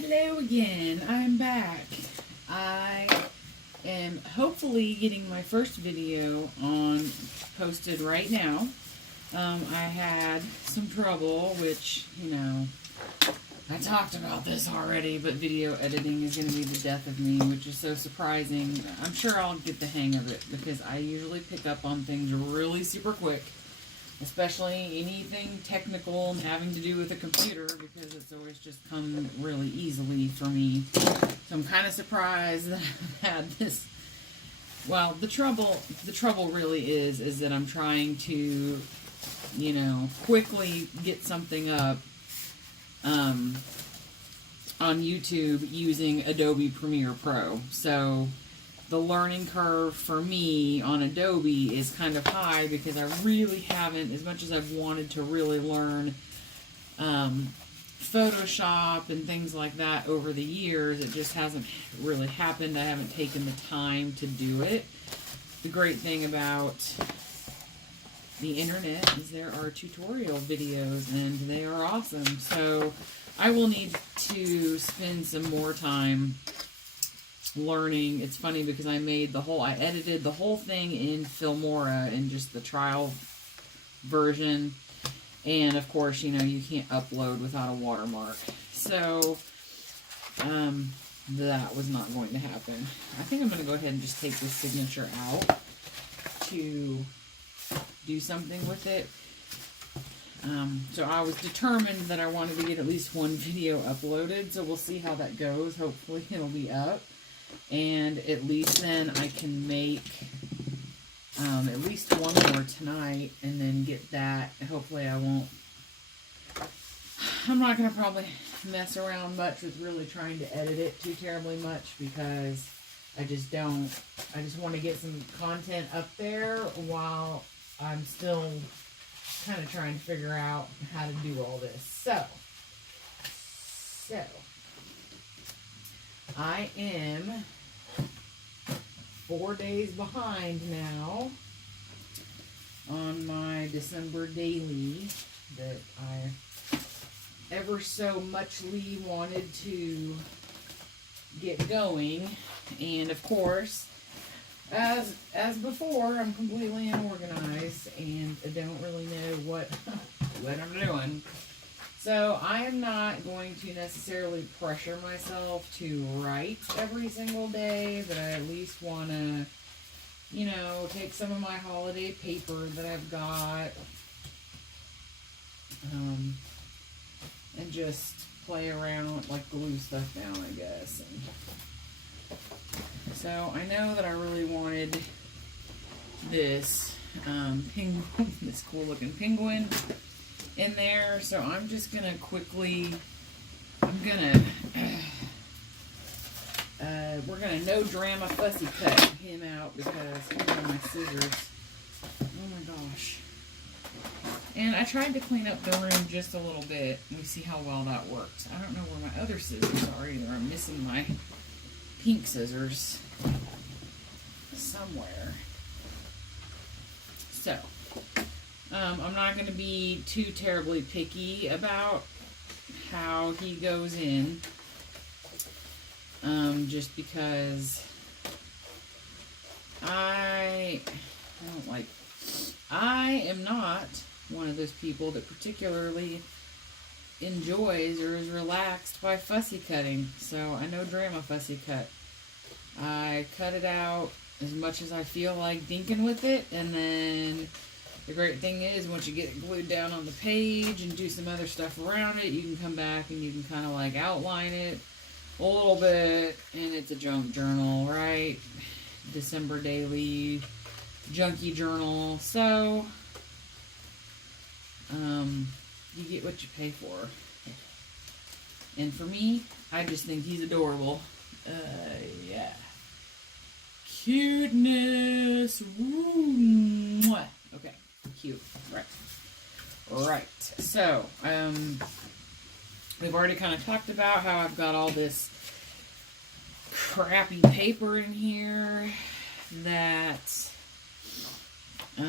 Hello again. I'm back. I am hopefully getting my first video posted right now. I had some trouble, which, I talked about this already, but video editing is going to be the death of me, which is so surprising. I'm sure I'll get the hang of it because I usually pick up on things really super quick. Especially anything technical and having to do with a computer, because it's always just come really easily for me. So I'm kind of surprised that I've had this. Well, the trouble really is that I'm trying to, quickly get something up on YouTube using Adobe Premiere Pro. So the learning curve for me on Adobe is kind of high because I really haven't, as much as I've wanted to really learn Photoshop and things like that over the years, it just hasn't really happened. I haven't taken the time to do it. The great thing about the internet is there are tutorial videos and they are awesome. So I will need to spend some more time learning. It's funny because I edited the whole thing in Filmora in just the trial version, and of course you can't upload without a watermark, so that was not going to happen. I think I'm going to go ahead and just take this signature out to do something with it. So I was determined that I wanted to get at least one video uploaded, so we'll see how that goes. Hopefully it'll be up. And at least then I can make at least one more tonight and then get that. Hopefully I'm not going to probably mess around much with really trying to edit it too terribly much because I just want to get some content up there while I'm still kind of trying to figure out how to do all this. So I am 4 days behind now on my December daily that I ever so muchly wanted to get going. And of course, as before, I'm completely unorganized and I don't really know what I'm doing. So I am not going to necessarily pressure myself to write every single day, but I at least want to, take some of my holiday paper that I've got and just play around, like glue stuff down, I guess. And so I know that I really wanted this penguin, this cool looking penguin in there, so I'm just gonna quickly, we're gonna no drama fussy cut him out because here are my scissors. Oh my gosh. And I tried to clean up the room just a little bit. Let me see how well that worked. I don't know where my other scissors are either. I'm missing my pink scissors somewhere. So I'm not going to be too terribly picky about how he goes in, just because I am not one of those people that particularly enjoys or is relaxed by fussy cutting. So I no drama fussy cut. I cut it out as much as I feel like dinking with it, and then the great thing is once you get it glued down on the page and do some other stuff around it, you can come back and you can kind of like outline it a little bit, and it's a junk journal, right? December daily junky journal. So you get what you pay for. And for me, I just think he's adorable. Yeah. Cuteness. Woo. Mwah. Okay. Cute. Right. So, we've already kind of talked about how I've got all this crappy paper in here that I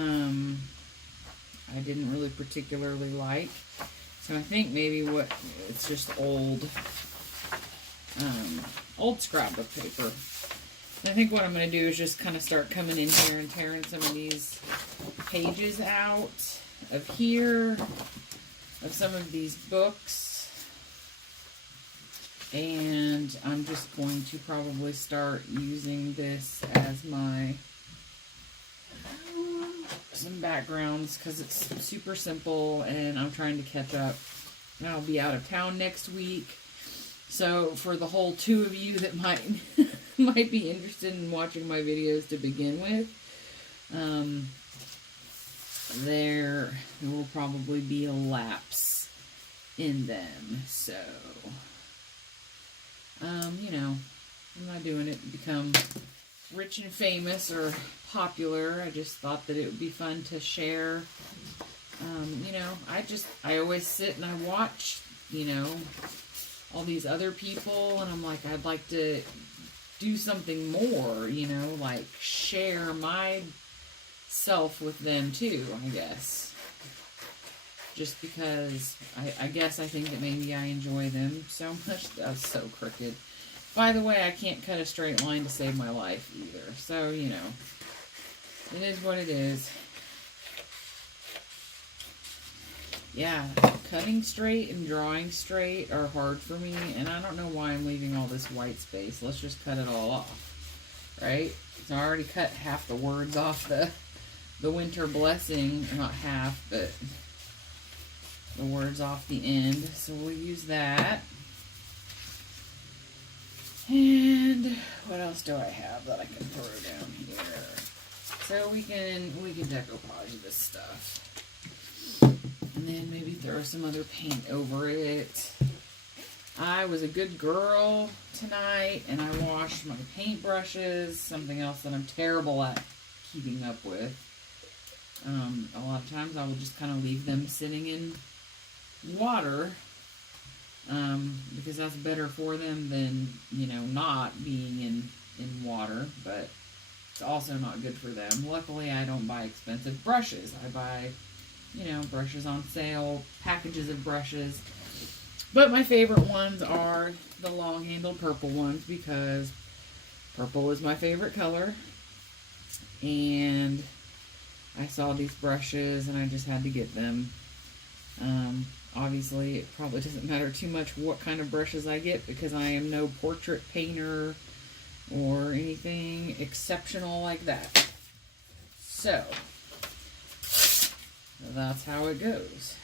didn't really particularly like. So I think maybe it's just old old scrapbook paper. And I think what I'm going to do is just kind of start coming in here and tearing some of these pages out of here, of some of these books. And I'm just going to probably start using this as my some backgrounds because it's super simple and I'm trying to catch up. I'll be out of town next week. So for the whole 2 of you that might might be interested in watching my videos to begin with, there will probably be a lapse in them. So, you know, I'm not doing it to become rich and famous or popular. I just thought that it would be fun to share. You know, I always sit and I watch, you know, all these other people, and I'm like, I'd like to do something more, you know, like share myself with them too, I guess. Just because I guess I think that maybe I enjoy them so much. That's so crooked. By the way, I can't cut a straight line to save my life either. So, you know, it is what it is. Yeah, cutting straight and drawing straight are hard for me, and I don't know why I'm leaving all this white space. Let's just cut it all off, right? So I already cut half the words off the winter blessing, not half, but the words off the end. So we'll use that. And what else do I have that I can throw down here? So we can decoupage this stuff. And then maybe throw some other paint over it. I was a good girl tonight, and I washed my paintbrushes, something else that I'm terrible at keeping up with. A lot of times I will just kind of leave them sitting in water, because that's better for them than, you know, not being in water, but it's also not good for them. Luckily, I don't buy expensive brushes. I buy, you know, brushes on sale, packages of brushes. But my favorite ones are the long-handled purple ones because purple is my favorite color. And I saw these brushes and I just had to get them. Obviously, it probably doesn't matter too much what kind of brushes I get because I am no portrait painter or anything exceptional like that. So that's how it goes.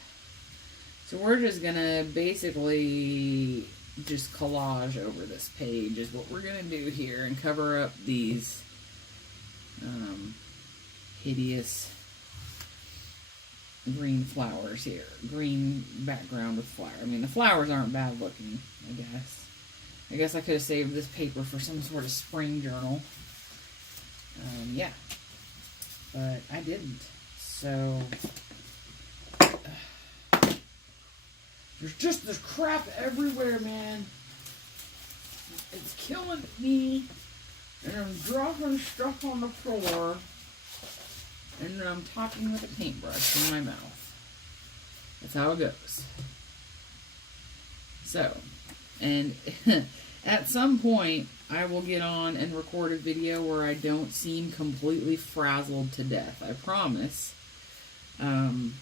So we're just gonna basically just collage over this page is what we're gonna do here and cover up these hideous green flowers here. Green background with flower. I mean, the flowers aren't bad looking, I guess. I guess I could have saved this paper for some sort of spring journal. Yeah. But I didn't. So there's just this crap everywhere, man. It's killing me. And I'm dropping stuff on the floor. And then I'm talking with a paintbrush in my mouth. That's how it goes. So, and at some point, I will get on and record a video where I don't seem completely frazzled to death. I promise. I'm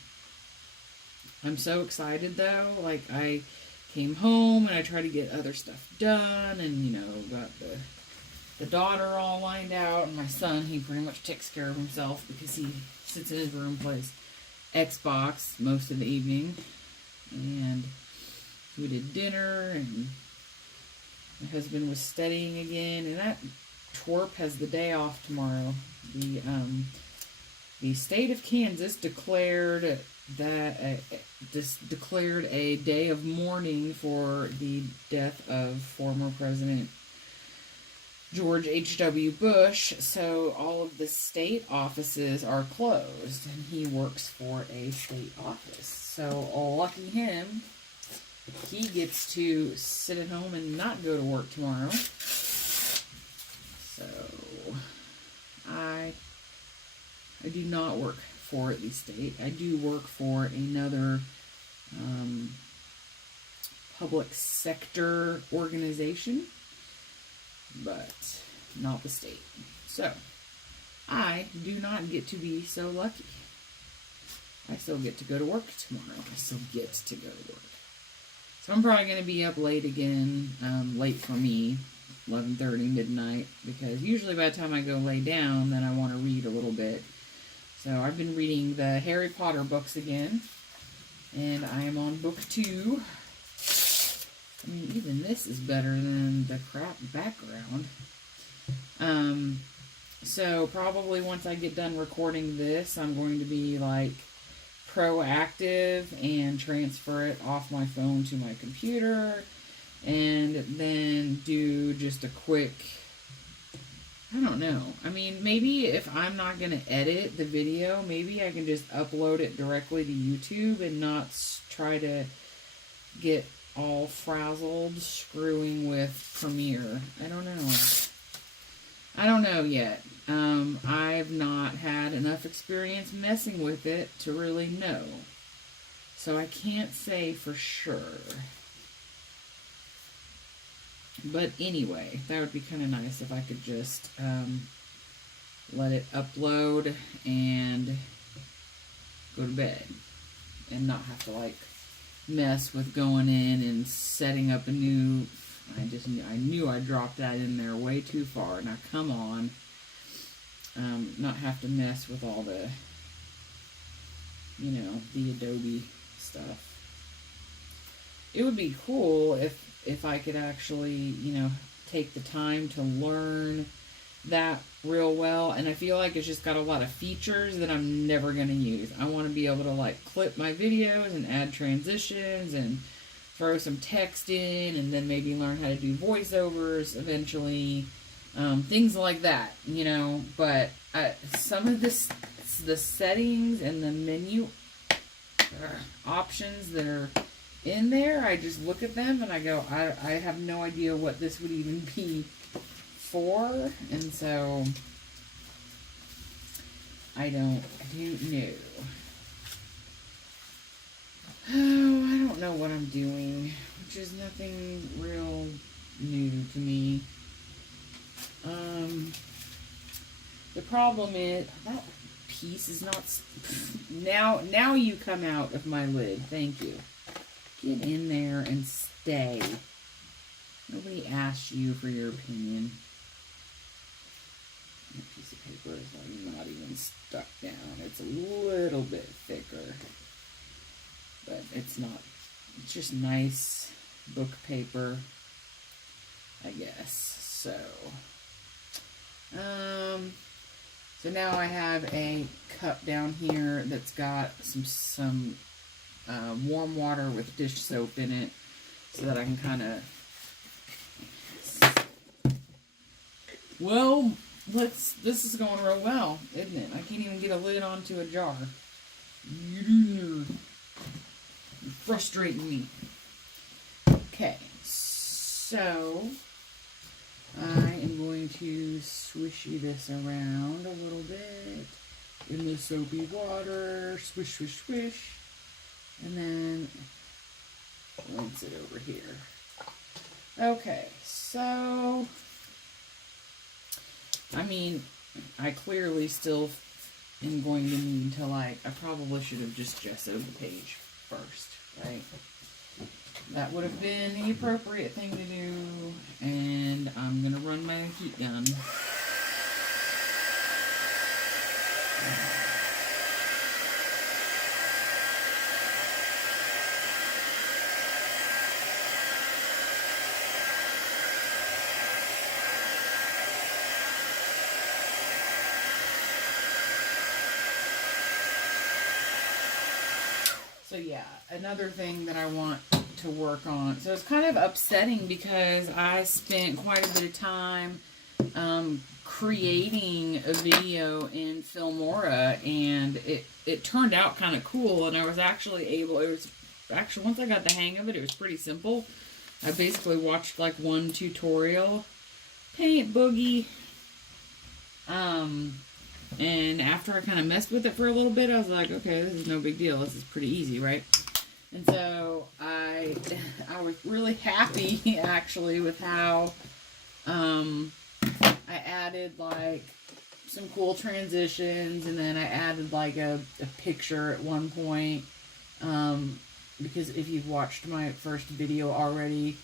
so excited though. Like, I came home and I tried to get other stuff done and, you know, got the daughter all lined out, and my son, he pretty much takes care of himself because he sits in his room, plays Xbox most of the evening, and we did dinner, and my husband was studying again, and that twerp has the day off tomorrow. The state of Kansas declared that declared a day of mourning for the death of former President George H.W. Bush, so all of the state offices are closed, and he works for a state office. So, lucky him, he gets to sit at home and not go to work tomorrow. So, I do not work for the state. I do work for another public sector organization, but not the state. So, I do not get to be so lucky. I still get to go to work tomorrow. I still get to go to work. So I'm probably going to be up late again, late for me, 11:30, midnight, because usually by the time I go lay down, then I want to read a little bit. So I've been reading the Harry Potter books again, and I am on book 2. I mean, even this is better than the crap background. So probably once I get done recording this, I'm going to be like proactive and transfer it off my phone to my computer, and then do just a quick, I don't know. I mean, maybe if I'm not going to edit the video, maybe I can just upload it directly to YouTube and not try to get all frazzled screwing with Premiere. I don't know. I don't know yet. I've not had enough experience messing with it to really know. So I can't say for sure. But anyway, that would be kind of nice if I could just let it upload and go to bed. And not have to like mess with going in and setting up a new... I knew I dropped that in there way too far. Now come on. Not have to mess with all the, you know, the Adobe stuff. It would be cool if I could actually, you know, take the time to learn that real well. And I feel like it's just got a lot of features that I'm never going to use. I want to be able to like clip my videos and add transitions and throw some text in, and then maybe learn how to do voiceovers eventually. Things like that, you know. But some of the settings and the menu options that are in there, I just look at them and I go, I have no idea what this would even be for. And so I don't know. Oh, I don't know what I'm doing, which is nothing real new to me. The problem is, that piece is not, now you come out of my lid, thank you. Get in there and stay. Nobody asked you for your opinion. That piece of paper is like not even stuck down. It's a little bit thicker. But it's not, it's just nice book paper, I guess. So, so now I have a cup down here that's got some warm water with dish soap in it, so that I can kind of, well, this is going real well, isn't it? I can't even get a lid onto a jar. You're frustrating me. Okay, so I am going to swishy this around a little bit in the soapy water. Swish, swish, swish. And then rinse it over here. Okay, so, I mean, I clearly still am going to need to, like, I probably should have just gessoed the page first, right? That would have been the appropriate thing to do, and I'm going to run my heat gun. So yeah, another thing that I want to work on. So it's kind of upsetting because I spent quite a bit of time creating a video in Filmora, and it turned out kind of cool, and I was actually able, once I got the hang of it, it was pretty simple. I basically watched like one tutorial, paint boogie, and after I kind of messed with it for a little bit, I was like, okay, this is no big deal. This is pretty easy, right? And so I I was really happy actually with how I added like some cool transitions, and then I added like a picture at one point, because if you've watched my first video already,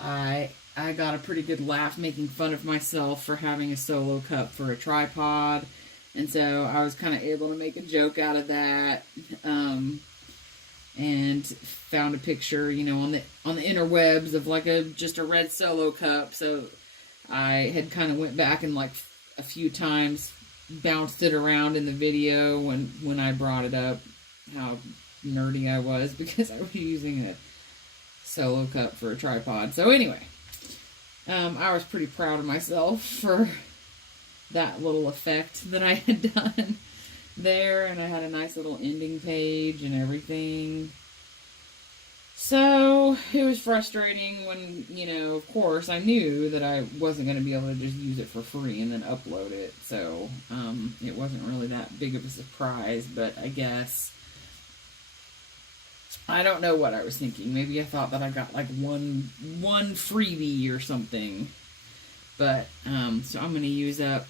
I got a pretty good laugh making fun of myself for having a solo cup for a tripod, and so I was kind of able to make a joke out of that, and found a picture, you know, on the interwebs of like just a red solo cup. So I had kind of went back and like a few times bounced it around in the video when I brought it up, how nerdy I was because I was using a solo cup for a tripod. So anyway, I was pretty proud of myself for that little effect that I had done there, and I had a nice little ending page and everything. So it was frustrating when, you know, of course I knew that I wasn't going to be able to just use it for free and then upload it. So it wasn't really that big of a surprise, but I guess I don't know what I was thinking. Maybe I thought that I got like one freebie or something. But so I'm going to use up.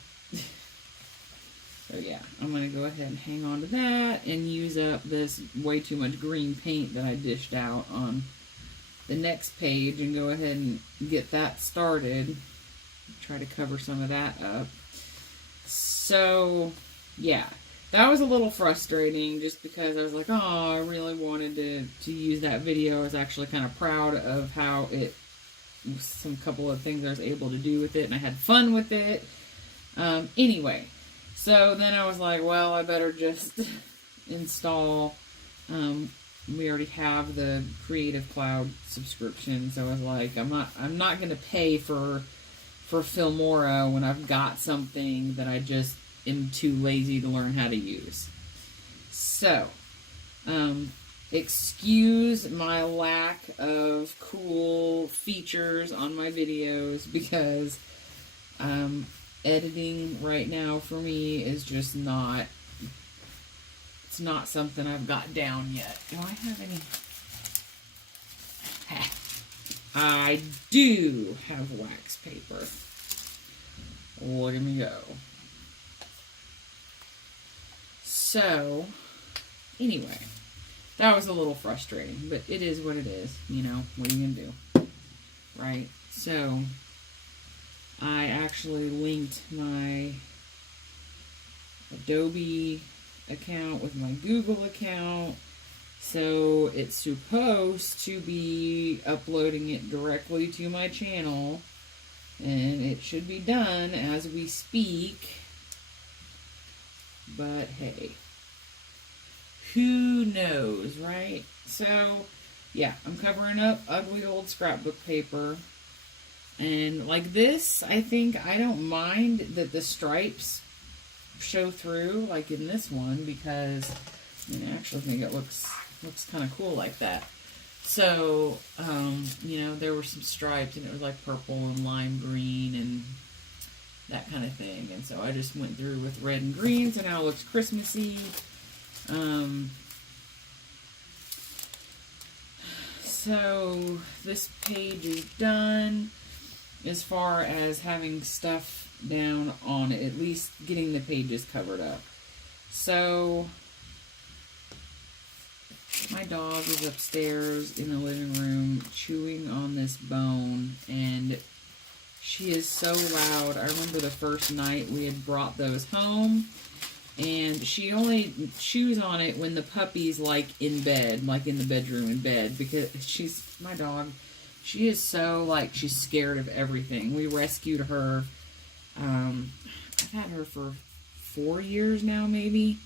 So yeah, I'm going to go ahead and hang on to that and use up this way too much green paint that I dished out on the next page and go ahead and get that started. Try to cover some of that up. So yeah, that was a little frustrating just because I was like, oh, I really wanted to use that video. I was actually kind of proud of how some couple of things I was able to do with it, and I had fun with it. Anyway. So then I was like, well, I better just install, we already have the Creative Cloud subscription, so I was like, I'm not going to pay for Filmora when I've got something that I just am too lazy to learn how to use. So, excuse my lack of cool features on my videos because, editing right now for me is just not, it's not something I've got down yet. Do I have any? I do have wax paper. Look at me go. So, anyway, that was a little frustrating, but it is what it is. You know, what are you going to do? Right? So, I actually linked my Adobe account with my Google account, so it's supposed to be uploading it directly to my channel, and it should be done as we speak, but hey, who knows, right? So, yeah, I'm covering up ugly old scrapbook paper. And like this, I think I don't mind that the stripes show through, like in this one, because I actually think it looks kind of cool like that. So, you know, there were some stripes, and it was like purple and lime green and that kind of thing. And so I just went through with red and green, so now it looks Christmassy. So this page is done. As far as having stuff down on it, at least getting the pages covered up. So, my dog is upstairs in the living room chewing on this bone, and she is so loud. I remember the first night we had brought those home, and she only chews on it when the puppy's like in bed, like in the bedroom in bed, because my dog, she is so, like, she's scared of everything. We rescued her. I've had her for 4 years now, maybe.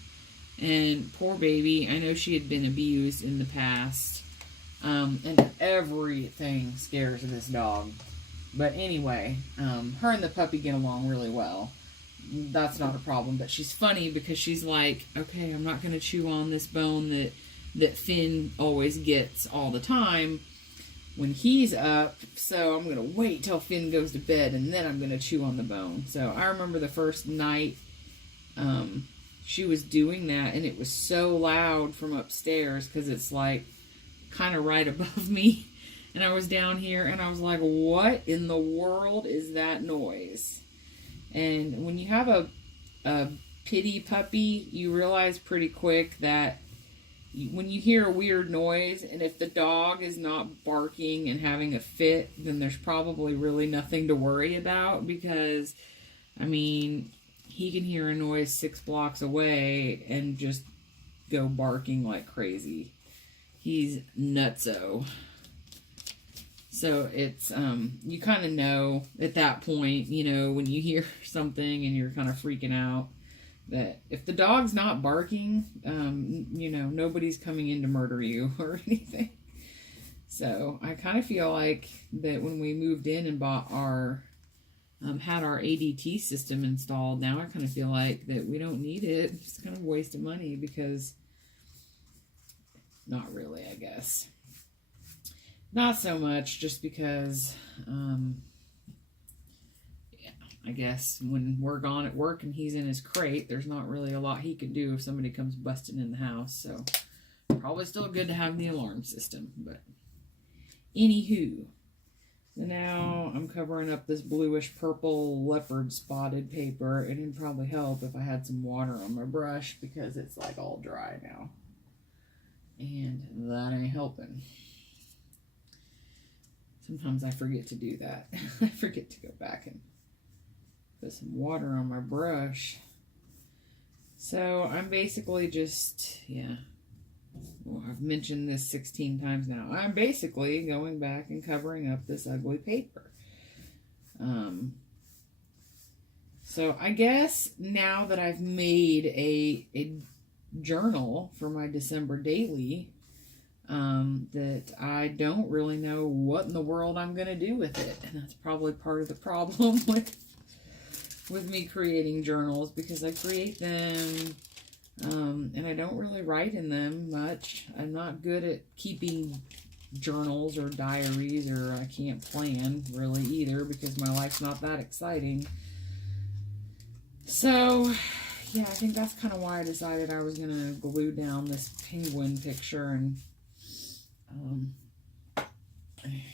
And poor baby, I know she had been abused in the past. And everything scares this dog. But anyway, her and the puppy get along really well. That's not a problem. But she's funny because she's like, okay, I'm not going to chew on this bone that Finn always gets all the time when he's up, so I'm going to wait till Finn goes to bed, and then I'm going to chew on the bone. So I remember the first night she was doing that, and it was so loud from upstairs, because it's like kind of right above me. And I was down here and I was like, what in the world is that noise? And when you have a pity puppy, you realize pretty quick that when you hear a weird noise, and if the dog is not barking and having a fit, then there's probably really nothing to worry about, because, I mean, he can hear a noise 6 blocks away and just go barking like crazy. He's nutso. So it's, you kind of know at that point, you know, when you hear something and you're kind of freaking out, that if the dog's not barking, you know, nobody's coming in to murder you or anything. So I kind of feel like that when we moved in and bought our, had our ADT system installed, now I kind of feel like that we don't need it. It's kind of a waste of money, because, not really, I guess. Not so much, just because, yeah, I guess when we're gone at work and he's in his crate, there's not really a lot he can do if somebody comes busting in the house. So probably still good to have the alarm system. But anywho, so now I'm covering up this bluish purple leopard spotted paper, and it'd probably help if I had some water on my brush, because it's like all dry now, and that ain't helping. Sometimes I forget to do that. I forget to go back and put some water on my brush. So I'm basically just, yeah, well, I've mentioned this 16 times now. I'm basically going back and covering up this ugly paper. So I guess now that I've made a journal for my December daily, that I don't really know what in the world I'm going to do with it. And that's probably part of the problem with me creating journals, because I create them, and I don't really write in them much. I'm not good at keeping journals or diaries, or I can't plan really either, because my life's not that exciting. So, yeah, I think that's kind of why I decided I was going to glue down this penguin picture. And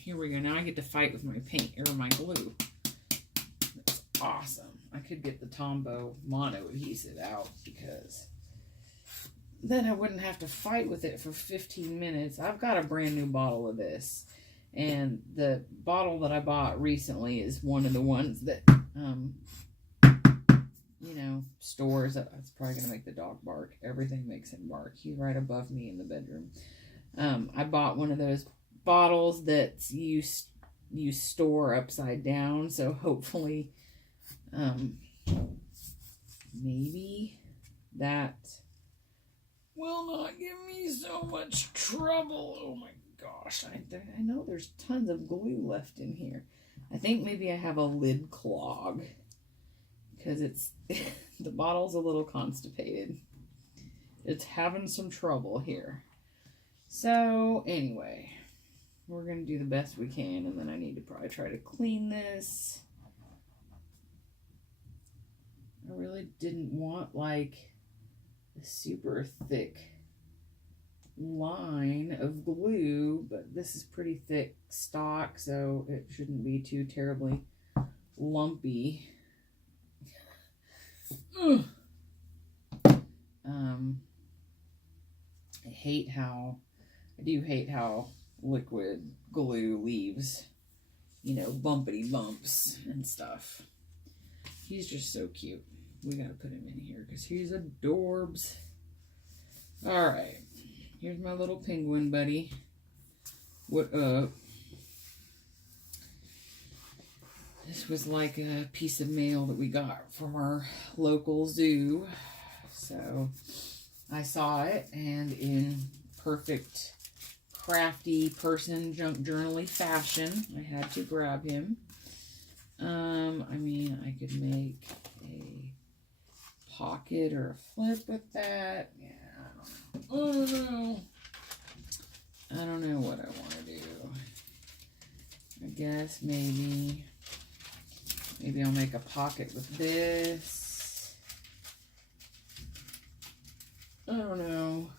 here we go. Now I get to fight with my paint or my glue. That's awesome. I could get the Tombow mono adhesive out, because then I wouldn't have to fight with it for 15 minutes. I've got a brand new bottle of this, and the bottle that I bought recently is one of the ones that, you know, stores. That's probably going to make the dog bark. Everything makes him bark. He's right above me in the bedroom. I bought one of those bottles that you store upside down, so hopefully, maybe that will not give me so much trouble. Oh my gosh, I know there's tons of glue left in here. I think maybe I have a lid clog, because it's the bottle's a little constipated. It's having some trouble here. So anyway, we're going to do the best we can, and then I need to probably try to clean this. I really didn't want like a super thick line of glue, but this is pretty thick stock, so it shouldn't be too terribly lumpy. I do hate how liquid glue leaves, you know, bumpity bumps and stuff. He's just so cute. We gotta put him in here because he's adorbs. Alright, here's my little penguin buddy. What up? This was like a piece of mail that we got from our local zoo. So I saw it, and in perfect crafty person junk journal-y fashion, I had to grab him. I mean, I could make a pocket or a flip with that. Yeah, I don't know. I don't know what I want to do. I guess maybe I'll make a pocket with this. I don't know.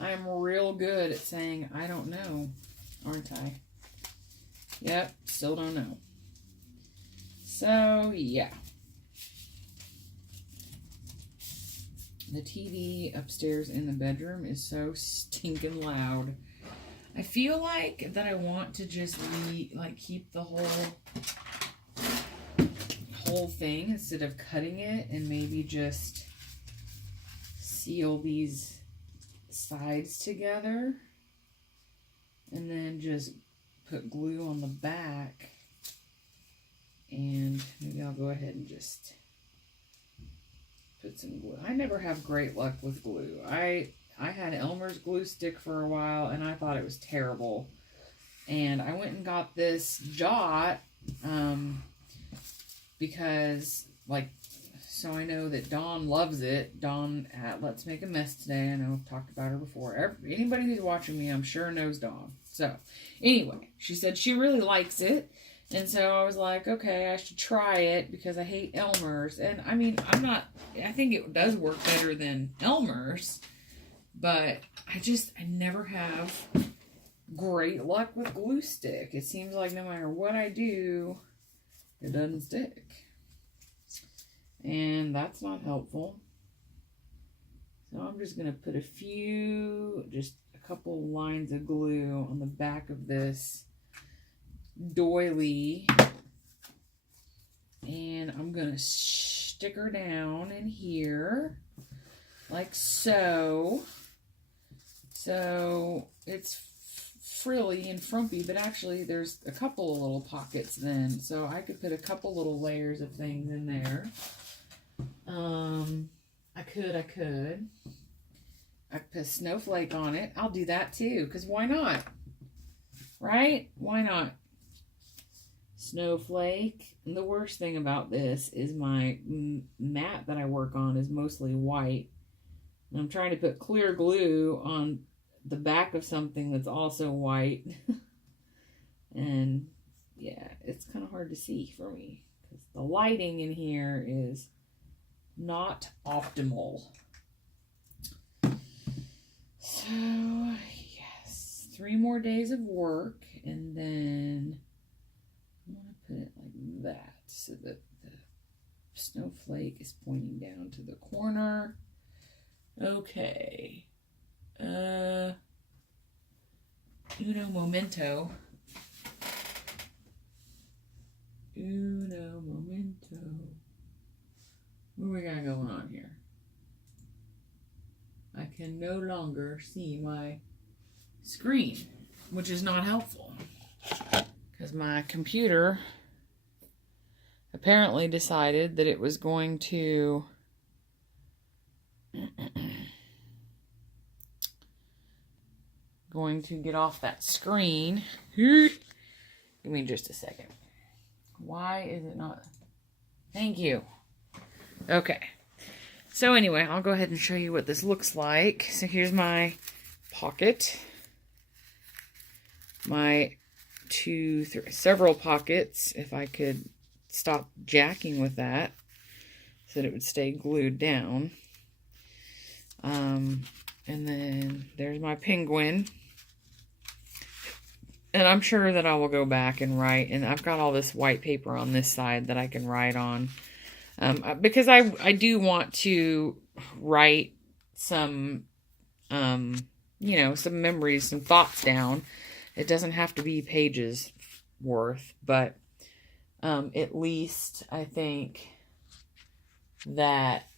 I'm real good at saying, I don't know, aren't I? Yep, still don't know. So, yeah. The TV upstairs in the bedroom is so stinking loud. I feel like that I want to just keep the whole thing instead of cutting it, and maybe just seal these sides together and then just put glue on the back, and maybe I'll go ahead and just put some glue. I never have great luck with glue. I had Elmer's glue stick for a while and I thought it was terrible, and I went and got this Jot because so I know that Dawn loves it. Dawn at Let's Make a Mess Today. I know I've talked about her before. Anybody who's watching me, I'm sure, knows Dawn. So, anyway, she said she really likes it. And so I was like, okay, I should try it because I hate Elmer's. And, I mean, I think it does work better than Elmer's. But I never have great luck with glue stick. It seems like no matter what I do, it doesn't stick. And that's not helpful. So I'm just going to put just a couple lines of glue on the back of this doily. And I'm going to stick her down in here like so. So it's frilly and frumpy, but actually there's a couple of little pockets then. So I could put a couple little layers of things in there. I could put a snowflake on it. I'll do that too, because why not? Right? Why not? Snowflake. And the worst thing about this is my mat that I work on is mostly white. And I'm trying to put clear glue on the back of something that's also white. And yeah, it's kind of hard to see for me because the lighting in here is not optimal. So, yes, 3 more days of work, and then I'm going to put it like that so that the snowflake is pointing down to the corner. Okay. Uno momento. Uno momento. What we got going on here? I can no longer see my screen, which is not helpful because my computer apparently decided that it was going to get off that screen. Give me just a second. Why is it not? Thank you. Okay. So anyway, I'll go ahead and show you what this looks like. So here's my pocket. My several pockets, if I could stop jacking with that so that it would stay glued down. And then there's my penguin. And I'm sure that I will go back and write. And I've got all this white paper on this side that I can write on. Because I do want to write some, some memories, some thoughts down. It doesn't have to be pages worth, but at least I think that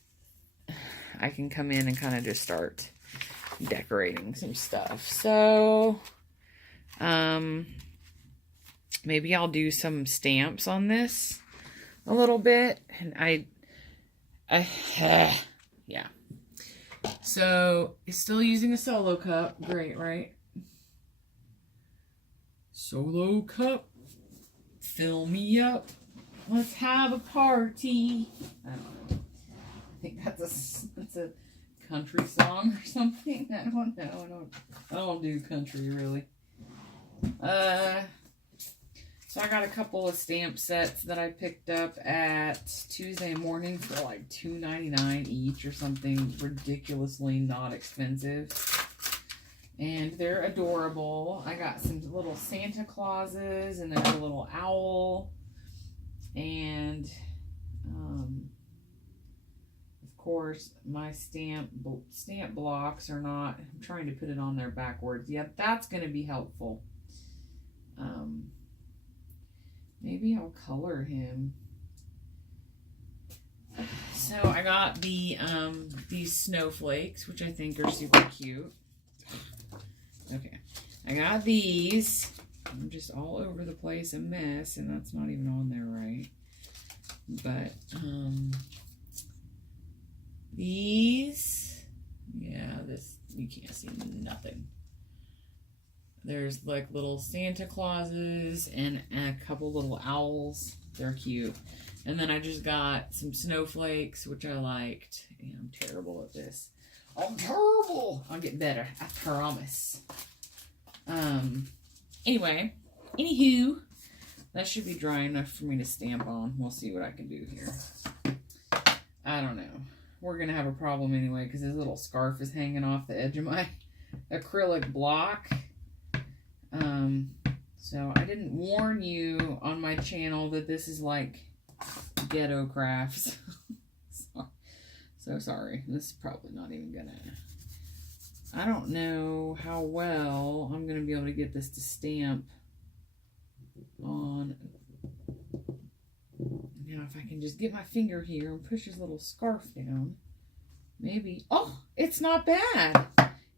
I can come in and kind of just start decorating some stuff. So, maybe I'll do some stamps on this a little bit, and yeah. So, it's still using a solo cup. Great, right? Solo cup. Fill me up. Let's have a party. I don't know. I think that's a country song or something. I don't know. I don't do country really. So I got a couple of stamp sets that I picked up at Tuesday Morning for like $2.99 each or something ridiculously not expensive. And they're adorable. I got some little Santa Clauses, and there's a little owl. And, of course, my stamp blocks are not, I'm trying to put it on there backwards. Yep, that's going to be helpful. Maybe I'll color him. So I got these snowflakes, which I think are super cute. Okay, I got these. I'm just all over the place, a mess, and that's not even on there right. But these, yeah, this, you can't see nothing. There's like little Santa Clauses and a couple little owls. They're cute. And then I just got some snowflakes, which I liked. And I'm terrible at this. I'm terrible. I'll get better, I promise. Anyway, anywho, that should be dry enough for me to stamp on. We'll see what I can do here. I don't know. We're going to have a problem anyway because this little scarf is hanging off the edge of my acrylic block. So I didn't warn you on my channel that this is like ghetto crafts. So sorry. This is probably not even gonna, I don't know how well I'm gonna be able to get this to stamp on. Now if I can just get my finger here and push this little scarf down, maybe. Oh, it's not bad.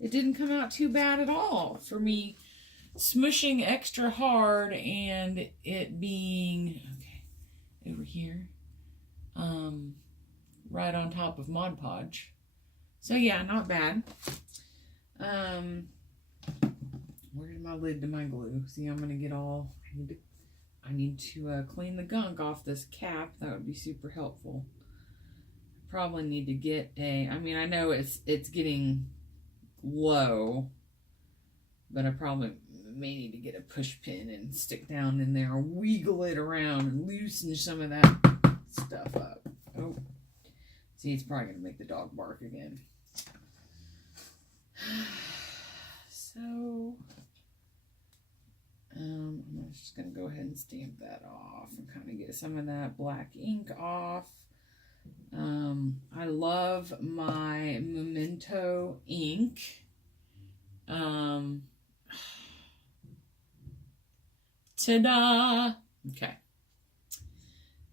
It didn't come out too bad at all for me smushing extra hard and it being, okay, over here, right on top of Mod Podge. So yeah, not bad. Where's my lid to my glue? See, I'm gonna get all, I need to clean the gunk off this cap. That would be super helpful. Probably need to get a, I mean, I know it's getting low, but I probably may need to get a push pin and stick down in there and wiggle it around and loosen some of that stuff up. Oh, see, it's probably going to make the dog bark again. So, I'm just going to go ahead and stamp that off and kind of get some of that black ink off. I love my Memento ink. Ta-da! Okay.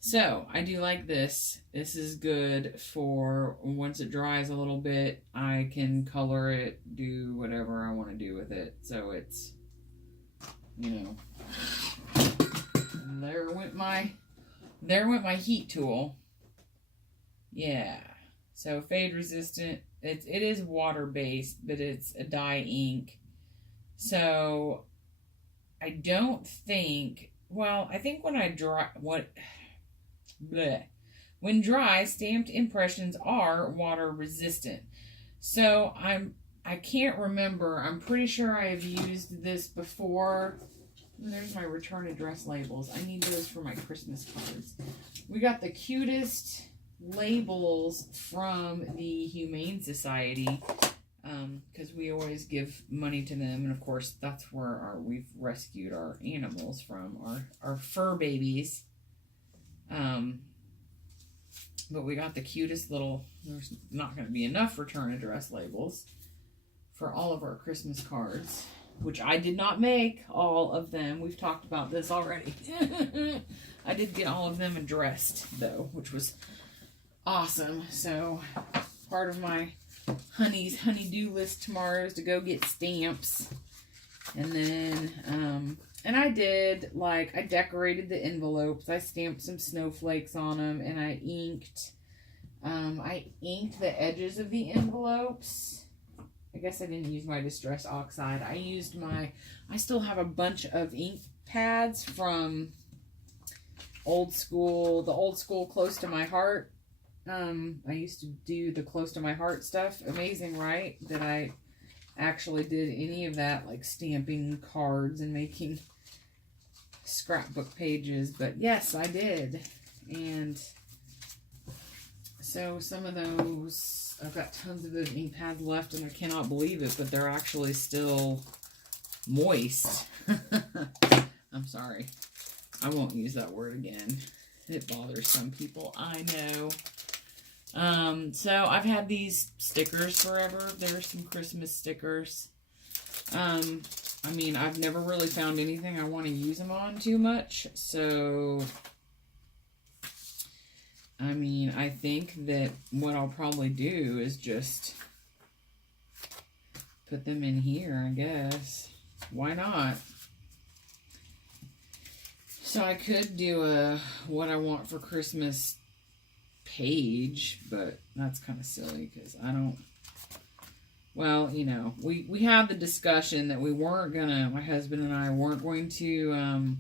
So, I do like this. This is good for once it dries a little bit, I can color it, do whatever I want to do with it. So it's, you know, there went my heat tool. Yeah. So fade resistant. It is water based, but it's a dye ink. So I don't think, well, I think when I dry, when dry, stamped impressions are water resistant. So I can't remember. I'm pretty sure I have used this before. There's my return address labels. I need those for my Christmas cards. We got the cutest labels from the Humane Society, because we always give money to them, and of course that's where we've rescued our animals from, our fur babies. But we got the cutest little, there's not going to be enough return address labels for all of our Christmas cards, which I did not make all of them. We've talked about this already. I did get all of them addressed though, which was awesome. So part of my honey-do list tomorrow is to go get stamps. And then, and I did, like, I decorated the envelopes. I stamped some snowflakes on them, and I inked the edges of the envelopes. I guess I didn't use my Distress Oxide. I still have a bunch of ink pads from the old school Close to My Heart. I used to do the Close to My Heart stuff. Amazing, right? That I actually did any of that, like stamping cards and making scrapbook pages. But yes, I did. And so some of those I've got tons of those ink pads left, and I cannot believe it, but they're actually still moist. I'm sorry. I won't use that word again. It bothers some people, I know. So I've had these stickers forever. There's some Christmas stickers. I mean, I've never really found anything I want to use them on too much. So, I mean, I think that what I'll probably do is just put them in here, I guess. Why not? So I could do a what I want for Christmas page, but that's kind of silly because I don't... Well, you know, we had the discussion that we weren't gonna, my husband and I weren't going to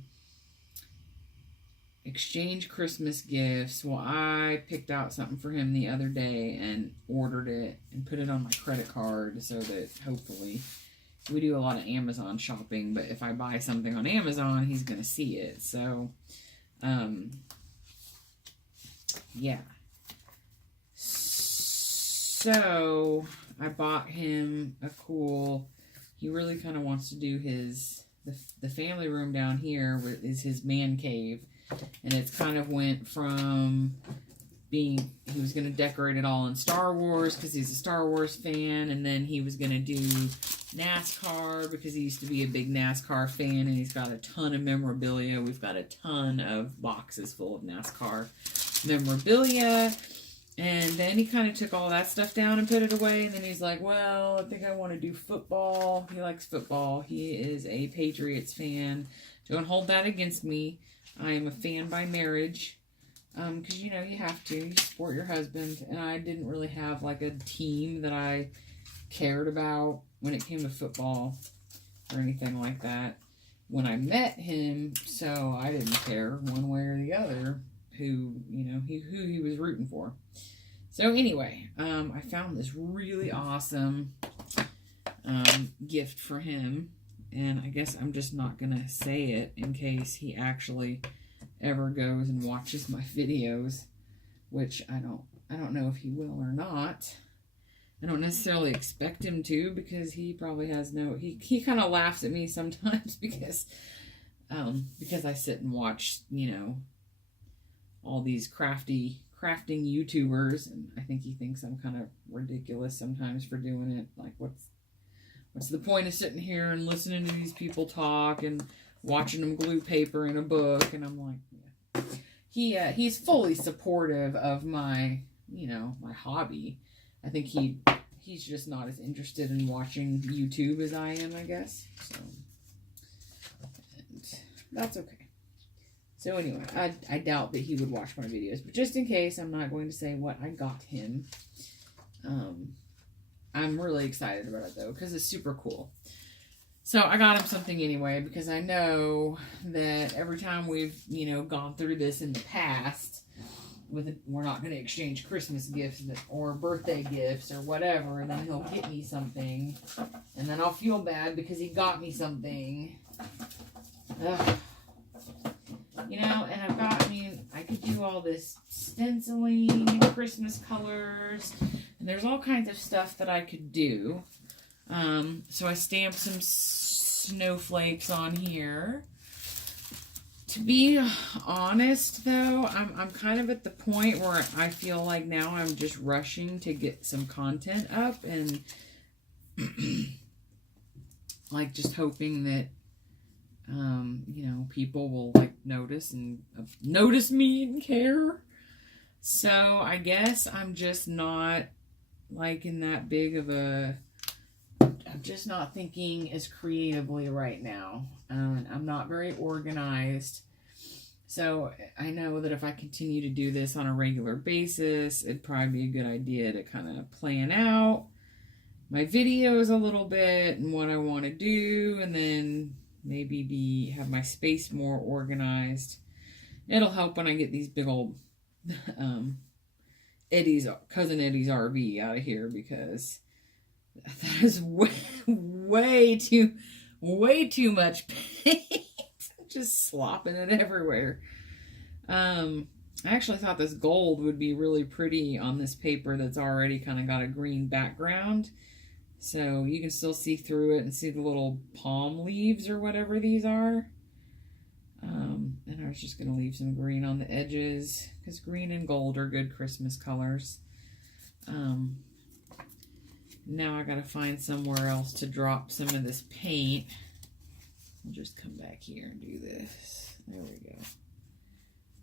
exchange Christmas gifts. Well, I picked out something for him the other day and ordered it and put it on my credit card so that hopefully, we do a lot of Amazon shopping, but if I buy something on Amazon, he's gonna see it. So, yeah. So I bought him a cool, he really kind of wants to do the family room down here is his man cave. And it's kind of went from being, he was going to decorate it all in Star Wars because he's a Star Wars fan. And then he was going to do NASCAR because he used to be a big NASCAR fan. And he's got a ton of memorabilia. We've got a ton of boxes full of NASCAR memorabilia. And then he kind of took all that stuff down and put it away. And then he's like, well, I think I want to do football. He likes football. He is a Patriots fan. Don't hold that against me. I am a fan by marriage. Because, you know, you have to. You support your husband. And I didn't really have, like, a team that I cared about when it came to football or anything like that when I met him. So I didn't care one way or the other who, you know, who he was rooting for. So anyway, I found this really awesome gift for him, and I guess I'm just not gonna say it in case he actually ever goes and watches my videos, which I don't know if he will or not. I don't necessarily expect him to because he probably has no, he kind of laughs at me sometimes because I sit and watch, you know, all these crafting YouTubers, and I think he thinks I'm kind of ridiculous sometimes for doing it. Like, what's the point of sitting here and listening to these people talk and watching them glue paper in a book? And I'm like, yeah. He's fully supportive of my, you know, my hobby. I think he's just not as interested in watching YouTube as I am, I guess. So, and that's okay. So anyway, I doubt that he would watch my videos, but just in case, I'm not going to say what I got him. I'm really excited about it though, because it's super cool. So I got him something anyway, because I know that every time we've, you know, gone through this in the past, we're not going to exchange Christmas gifts or birthday gifts or whatever, and then he'll get me something, and then I'll feel bad because he got me something. Ugh. You know, and I could do all this stenciling, Christmas colors, and there's all kinds of stuff that I could do. So I stamped some snowflakes on here. To be honest, though, I'm kind of at the point where I feel like now I'm just rushing to get some content up and like just hoping that you know, people will like notice me and care. So I guess I'm just not like in that big of a, I'm just not thinking as creatively right now. I'm not very organized. So I know that if I continue to do this on a regular basis, it'd probably be a good idea to kind of plan out my videos a little bit and what I want to do, and then maybe have my space more organized. It'll help when I get these big old Cousin Eddie's RV out of here, because that is way too much paint. Just slopping it everywhere. I actually thought this gold would be really pretty on this paper that's already kind of got a green background. So you can still see through it and see the little palm leaves or whatever these are. And I was just going to leave some green on the edges because green and gold are good Christmas colors. Now I got to find somewhere else to drop some of this paint. I'll just come back here and do this. There we go.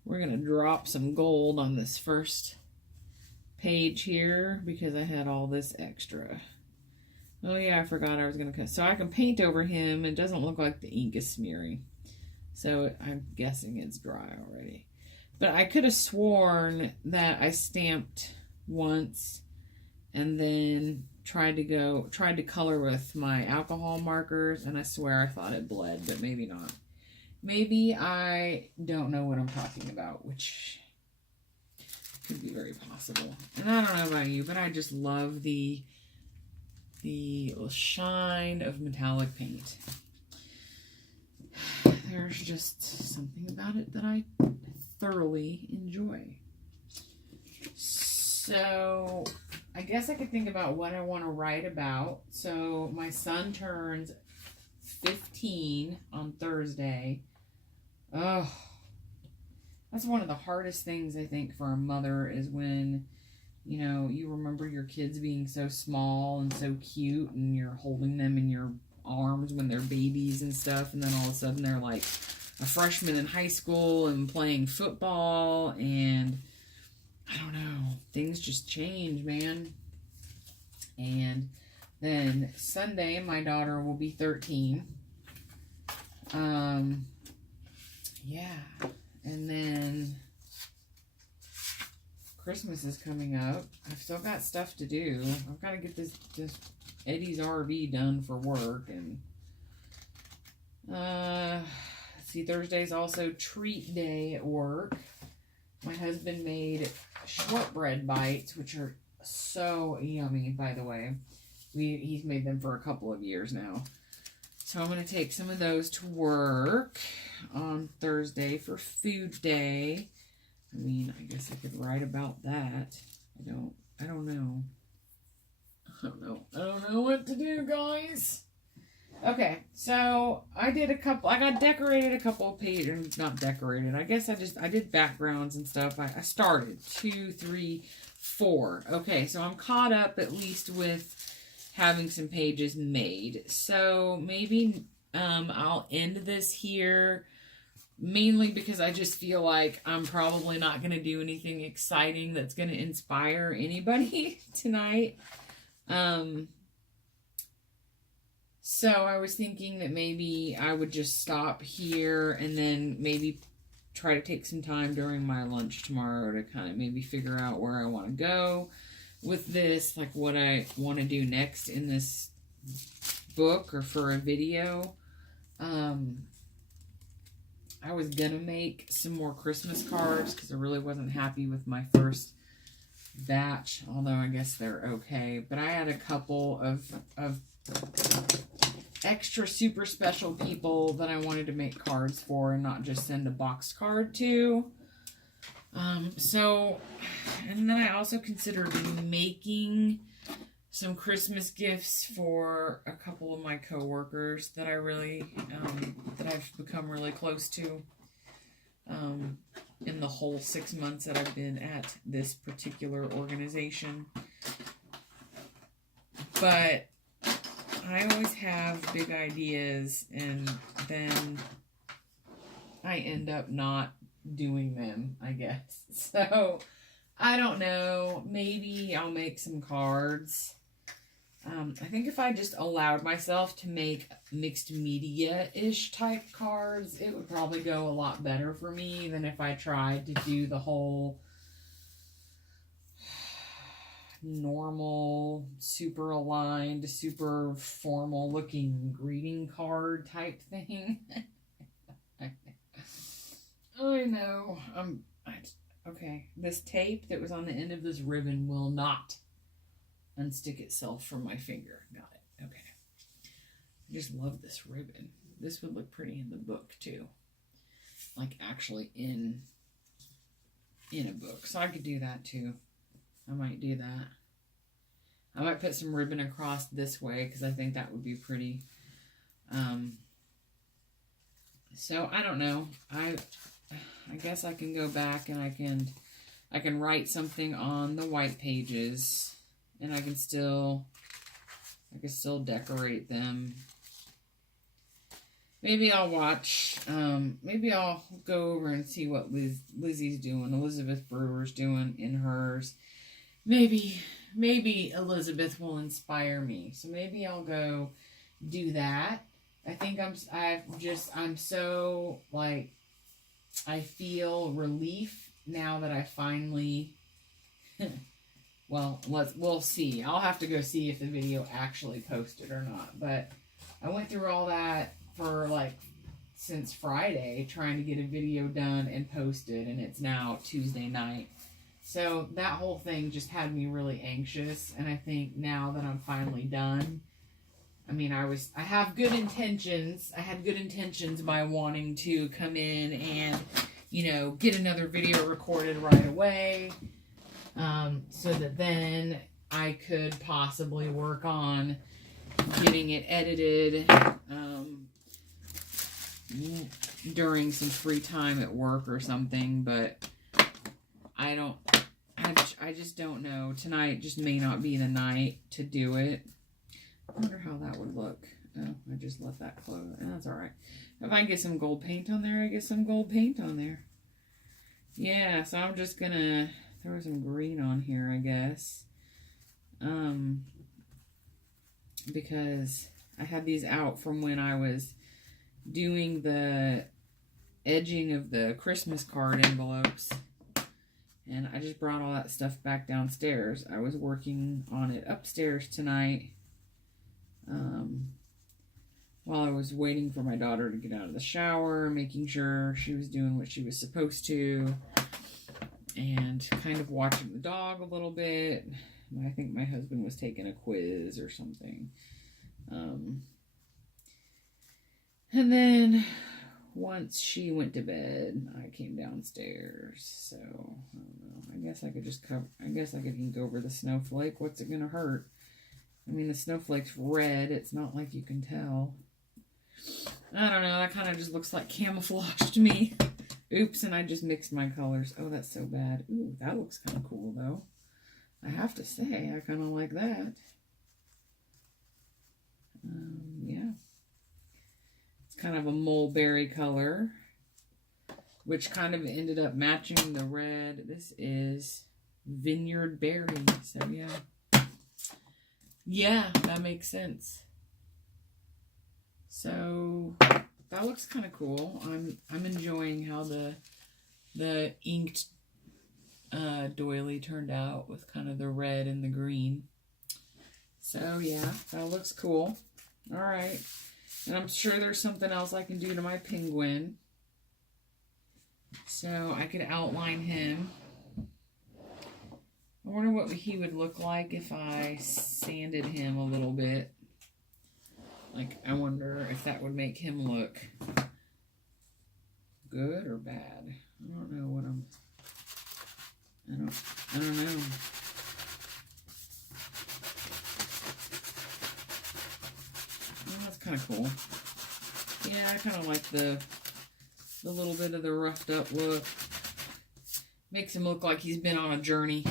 We're going to drop some gold on this first page here because I had all this extra. Oh yeah, I forgot I was going to cut. So I can paint over him. It doesn't look like the ink is smearing. So I'm guessing it's dry already. But I could have sworn that I stamped once and then tried to color with my alcohol markers, and I swear I thought it bled, but maybe not. Maybe I don't know what I'm talking about, which could be very possible. And I don't know about you, but I just love the shine of metallic paint. There's just something about it that I thoroughly enjoy. So I guess I could think about what I want to write about. So my son turns 15 on Thursday. Oh, that's one of the hardest things I think for a mother is when, you know, you remember your kids being so small and so cute and you're holding them in your arms when they're babies and stuff, and then all of a sudden they're like a freshman in high school and playing football, and I don't know, things just change, man. And then Sunday my daughter will be 13. Yeah, and then Christmas is coming up. I've still got stuff to do. I've got to get this Eddie's RV done for work, and let's see, Thursday's also treat day at work. My husband made shortbread bites, which are so yummy, by the way. He's made them for a couple of years now. So I'm going to take some of those to work on Thursday for food day. I mean, I guess I could write about that. I don't know. I don't know what to do, guys. Okay, so I got decorated a couple of pages, not decorated. I guess I did backgrounds and stuff. I started 2, 3, 4. Okay, so I'm caught up at least with having some pages made. So maybe I'll end this here, mainly because I just feel like I'm probably not going to do anything exciting that's going to inspire anybody tonight. So I was thinking that maybe I would just stop here and then maybe try to take some time during my lunch tomorrow to kind of maybe figure out where I want to go with this, like what I want to do next in this book or for a video. I was gonna make some more Christmas cards because I really wasn't happy with my first batch, although I guess they're okay. But I had a couple of extra super special people that I wanted to make cards for and not just send a boxed card to. And then I also considered making some Christmas gifts for a couple of my coworkers that I really, that I've become really close to, in the whole 6 months that I've been at this particular organization. But I always have big ideas and then I end up not doing them, I guess. So, I don't know. Maybe I'll make some cards. I think if I just allowed myself to make mixed media-ish type cards, it would probably go a lot better for me than if I tried to do the whole normal, super aligned, super formal looking greeting card type thing. I know. Okay, this tape that was on the end of this ribbon will not unstick itself from my finger. Got it. Okay. I just love this ribbon. This would look pretty in the book too. Like actually in in a book. So I could do that too. I might do that. I might put some ribbon across this way because I think that would be pretty. So I don't know. I guess I can go back and I can write something on the white pages, and I can still decorate them. Maybe I'll watch. Maybe I'll go over and see what Lizzie's doing. Elizabeth Brewer's doing in hers. Maybe Elizabeth will inspire me. So maybe I'll go do that. I think I'm so, like, I feel relief now that I finally, well, we'll see. I'll have to go see if the video actually posted or not. But I went through all that for, like, since Friday, trying to get a video done and posted, and it's now Tuesday night. So that whole thing just had me really anxious, and I think now that I'm finally done, I mean, I have good intentions. I had good intentions by wanting to come in and, you know, get another video recorded right away, so that then I could possibly work on getting it edited during some free time at work or something. But I just don't know. Tonight just may not be the night to do it. I wonder how that would look. Oh, I just let that close. That's alright. If I get some gold paint on there, I get some gold paint on there. Yeah, so I'm just gonna throw some green on here, I guess. Because I had these out from when I was doing the edging of the Christmas card envelopes. And I just brought all that stuff back downstairs. I was working on it upstairs tonight. While I was waiting for my daughter to get out of the shower, making sure she was doing what she was supposed to, and kind of watching the dog a little bit. I think my husband was taking a quiz or something. And then once she went to bed, I came downstairs. So I don't know. I guess I could ink over the snowflake. What's it gonna hurt? I mean, the snowflake's red. It's not like you can tell. I don't know. That kind of just looks like camouflage to me. Oops, and I just mixed my colors. Oh, that's so bad. Ooh, that looks kind of cool, though. I have to say, I kind of like that. Yeah. It's kind of a mulberry color, which kind of ended up matching the red. This is Vineyard Berry. So, yeah. Yeah, that makes sense. So that looks kind of cool. I'm enjoying how the inked doily turned out with kind of the red and the green. So yeah, that looks cool. All right, and I'm sure there's something else I can do to my penguin. So I could outline him. I wonder what he would look like if I sanded him a little bit. Like, I wonder if that would make him look good or bad. I don't know what I don't know. Well, that's kind of cool. Yeah, I kind of like the little bit of the roughed up look. Makes him look like he's been on a journey.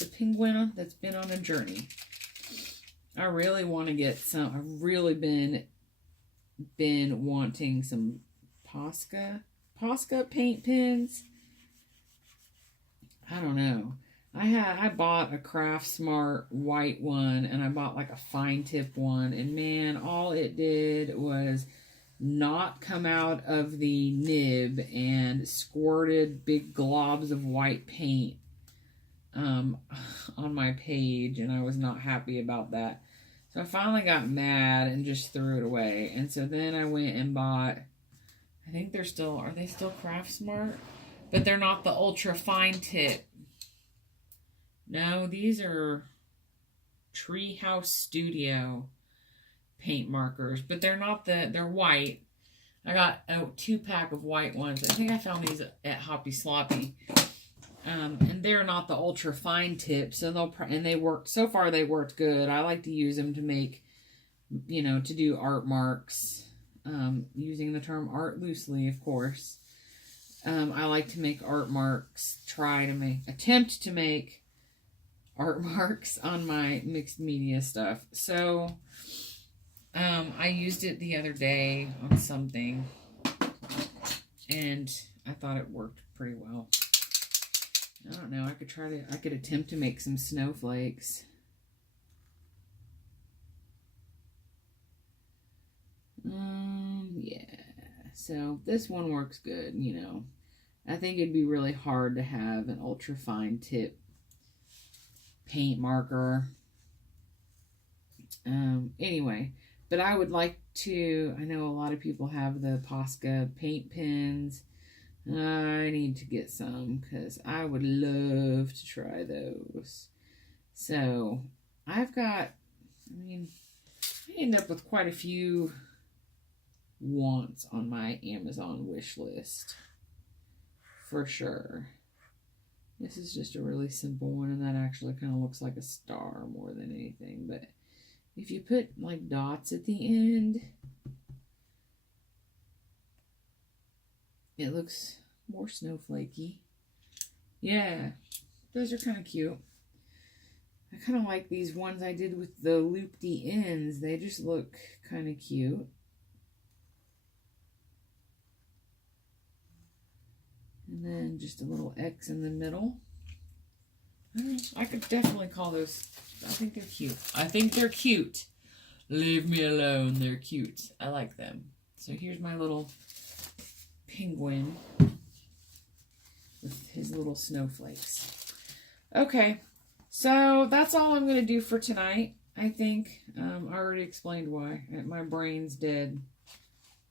The penguin that's been on a journey. I really want to get some. I've really been wanting some Posca paint pens. I don't know. I bought a Craft Smart white one, and I bought like a fine tip one, and man, all it did was not come out of the nib and squirted big globs of white paint on my page, and I was not happy about that. So I finally got mad and just threw it away. And so then I went and bought, I think are they still Craft Smart? But they're not the ultra fine tip. No, these are Treehouse Studio paint markers, but they're not they're white. I got a 2-pack of white ones. I think I found these at Hoppy Sloppy. And they're not the ultra fine tips, so they worked, so far they worked good. I like to use them to make, you know, to do art marks, using the term art loosely, of course. I like to make art marks, attempt to make art marks on my mixed media stuff. So, I used it the other day on something, and I thought it worked pretty well. I don't know, I could attempt to make some snowflakes. Yeah, so this one works good, you know. I think it'd be really hard to have an ultra fine tip paint marker. Anyway, but I would like to, I know a lot of people have the Posca paint pens. I need to get some because I would love to try those. So I've got, I end up with quite a few wants on my Amazon wish list for sure. This is just a really simple one, and that actually kind of looks like a star more than anything. But if you put like dots at the end, it looks more snowflakey. Yeah, those are kind of cute. I kind of like these ones I did with the loopy ends. They just look kind of cute. And then just a little X in the middle. I could definitely call those, I think they're cute. I think they're cute. Leave me alone, they're cute. I like them. So here's my little penguin with his little snowflakes. Okay, so that's all I'm going to do for tonight, I think. I already explained why. My brain's dead.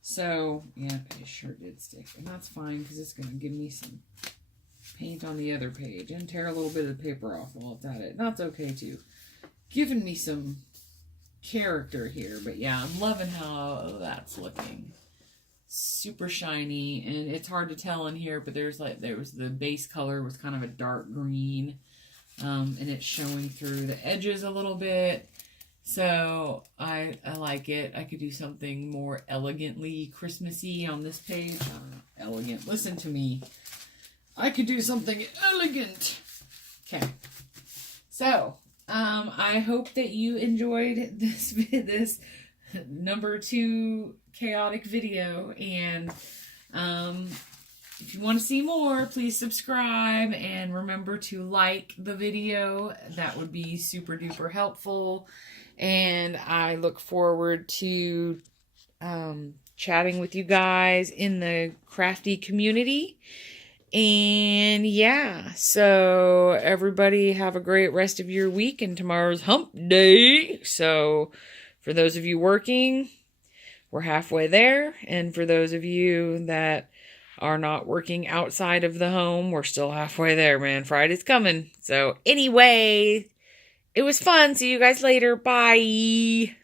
So, yeah, it sure did stick. And that's fine, because it's going to give me some paint on the other page. And tear a little bit of the paper off while it's at it. That's okay, too. Giving me some character here. But, yeah, I'm loving how that's looking. Super shiny. And it's hard to tell in here, but there was the base color was kind of a dark green. And it's showing through the edges a little bit. So, I like it. I could do something more elegantly Christmassy on this page. Elegant. Listen to me. I could do something elegant. Okay. So, I hope that you enjoyed this number 2 chaotic video. And, if you want to see more, please subscribe. And remember to like the video. That would be super duper helpful. And I look forward to chatting with you guys in the crafty community. And yeah, so everybody have a great rest of your week. And tomorrow's hump day. So for those of you working, we're halfway there. And for those of you that are not working outside of the home, we're still halfway there, man. Friday's coming. So anyway, it was fun. See you guys later. Bye.